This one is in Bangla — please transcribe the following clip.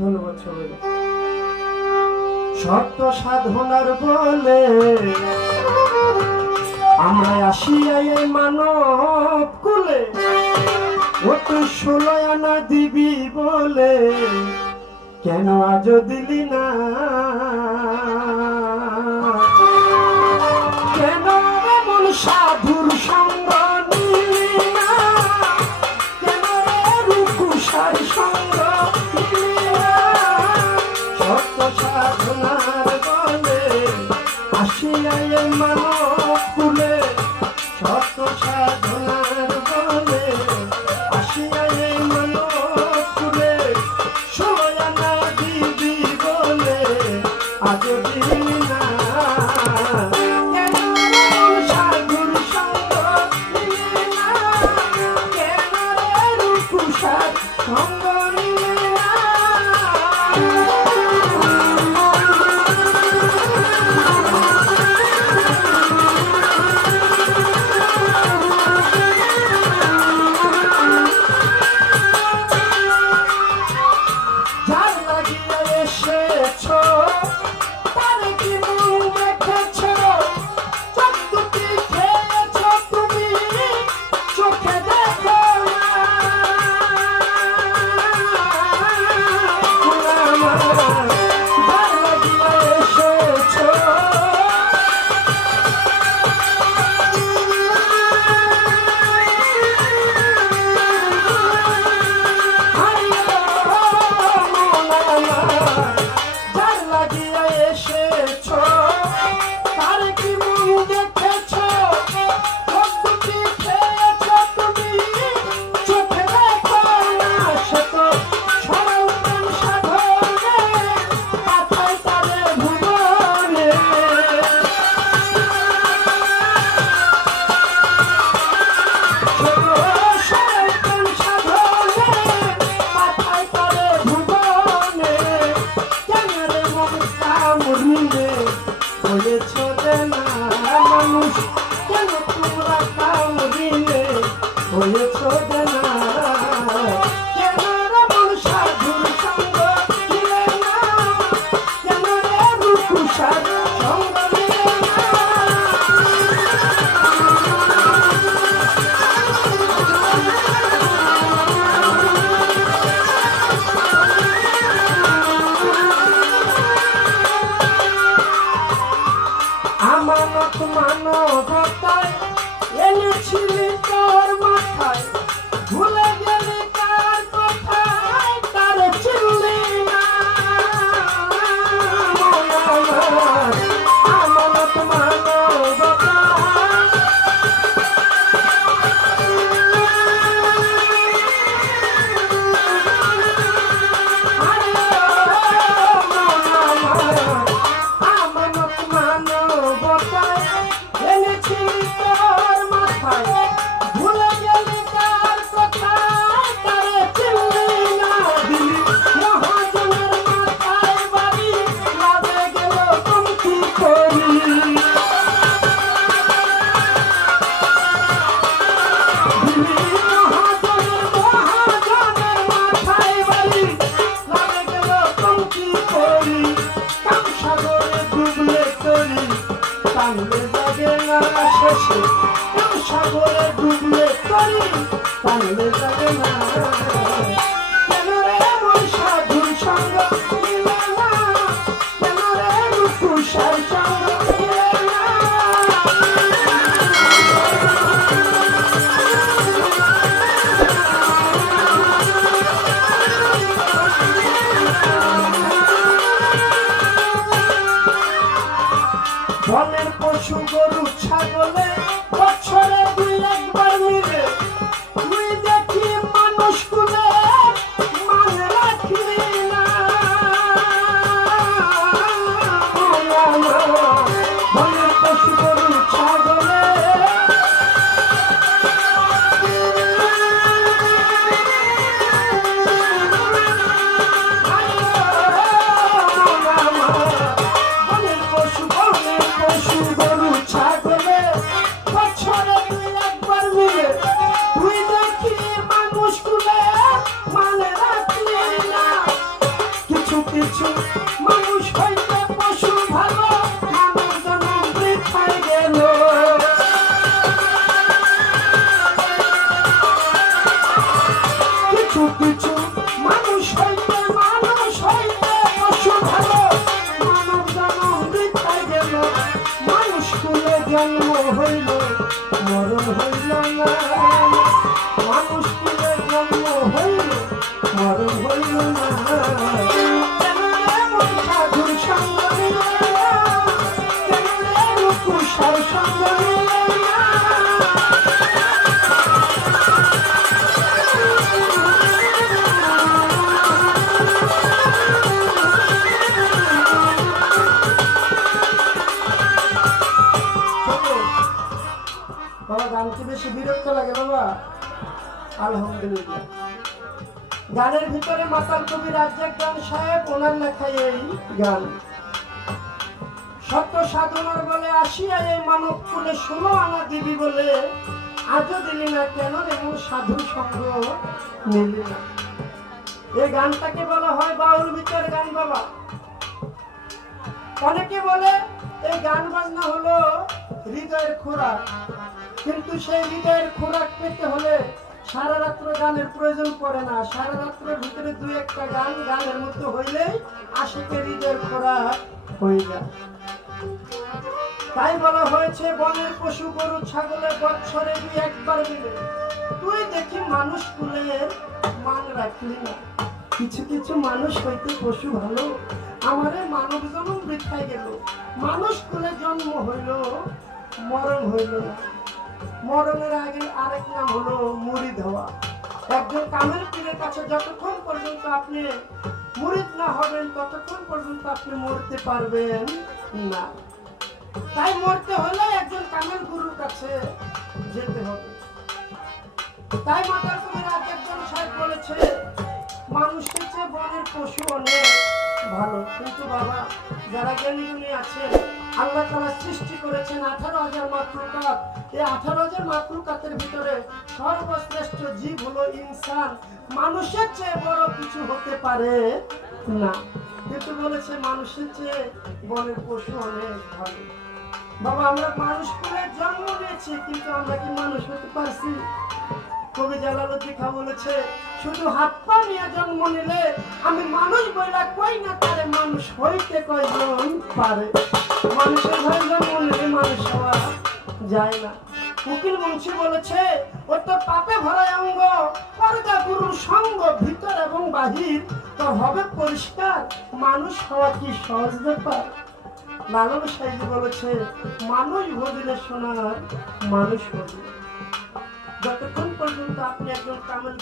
ধন্যবাদ সবাই। সত্য সাধনার বলে আমরা আসিয়া এই মানব কুলে, ও তুই 16 আনা দিবি বলে কেন আজ দিলি না? কেন এমন সাধুর সঙ্গ নিলি না? কেন রূপসার সঙ্গ নিলি না? সত্য সাধনার বলে আসিয়া এই মানব কুলে, সত্য সাধনার বলে আসিয়া এই মানব কুলে, 16 আনা দিবি বলে আজ দিলি না? মানবতায় এনেছিলি তোর মাথায়, ভুলে গেলি কার কথায় তার চিনলি না? আমানত মানবতায় সাগরে ডুবলে করি তাহলে যাবে না? কেন রে এমন সাধুর সঙ্গ নিলে না? কেন রে রূপসার সঙ্গ নিলে না? বনের পশু গরু ছাগলে বছরে 2-1 বার মিলে তুই দেখি মানুষ কুলে মানে রাখলি না? বনের পশু গরু ছাগলে বনের পশু গরু ছাগলে কিছু মানুষ হইতে পশু ভালো, মানব জন্ম বৃথায় গেল। কিছু কিছু মানুষ হইতে পশু ভালো, মানব জন্ম বৃথায় গেল। মানুষ কুলে জন্ম হইল, মরণ হইল না। মানুষ কুলে জন্ম হইল, মরণ হইল না। কেন রে মন সাধুর সঙ্গ নিলে না, কেন রে রূপসার সঙ্গ নিলে না। বাবা গান কি বেশি বিরক্ত লাগে বাবা? আলহামদুলিল্লাহ। গানের ভিতরে মাতাল কবি রাজ্জাক খান সাহেব ওনার লেখা এই গান। সত্য সাধনার বলে আসিয়া এই মানব কুলে 16 আনা দিবি বলে, আজও দিলি না কেন এমন সাধু সঙ্গ নিলি না। এই গানটাকে বলা হয় বাউল বিচার গান বাবা। অনেকে বলে এই গান বাজনা হলো হৃদয়ের খোরাক, কিন্তু সেই হৃদয়ের খোরাক পেতে হলে সারা রাত্র গানের প্রয়োজন পড়ে না। সারা রাত্রের ভিতরে 2-1টা গান গানের মতো হইলেই আশিকের হৃদয়ের খোরাক হয়ে যায়। তাই বলা হয়েছে বনের পশু গরু ছাগলের বৎসরে 2-1বার মিলে তুই দেখি মানুষ কুলের মান রাখলি না। কিছু কিছু মানুষ হইতে পশু ভালো, আমারে মানব জন্ম বৃথায় গেল। মানুষ কুলে জন্ম হইল, মরণ হইল না। মরণের আগে আরেক নাম হলো মুরিদ হওয়া। একজন কামেল পীরের কাছে যতক্ষণ পর্যন্ত আপনি মুরিদ না হবেন ততক্ষণ পর্যন্ত আপনি মরতে পারবেন না। তাই মরতে হলে একজন কামেল গুরুর কাছে যেতে হবে। তাই মাতাল কবি রাজ্জাক খান সাহেব বলেছে মানুষের চেয়ে বনের পশু অনেক ভালো। কিন্তু বাবা যারা জ্ঞানী গুণী আছেন, আল্লাহ তাআলা সৃষ্টি করেছেন 18,000 মাখলুকাত। এই 18,000 মাখলুকাতের ভিতরে সর্বশ্রেষ্ঠ জীব হলো ইনসান। মানুষের চেয়ে বড় কিছু হতে পারে না, কিন্তু বলেছে মানুষের চেয়ে বনের পশু অনেক ভালো। বাবা আমরা মানুষ করে জন্ম নিয়েছি, কিন্তু আমরা কি মানুষ হতে পারছি? কবি জালালউদ্দিন খাঁ বলেছে শুধু হাত পা নিয়ে জন্ম নিলে আমি মানুষ বইলা কই না তারে মানুষ হইতে কয়জন পারে। মানুষের ঘরে জন্ম নিলে মানুষ হওয়া যায় না। উকিল মুন্সি বলেছে ও তো পাপে ভরা অঙ্গ, পর্দা গুরুর সঙ্গ ভিতর এবং বাহির তোর হবে পরিষ্কার, মানুষ হওয়া কি সহজ ব্যাপার। লালন সাহেব বলেছে মানুষ ভজিলে সোনার মানুষ ভজিলে। যতক্ষণ পর্যন্ত আপনি একজন কামেল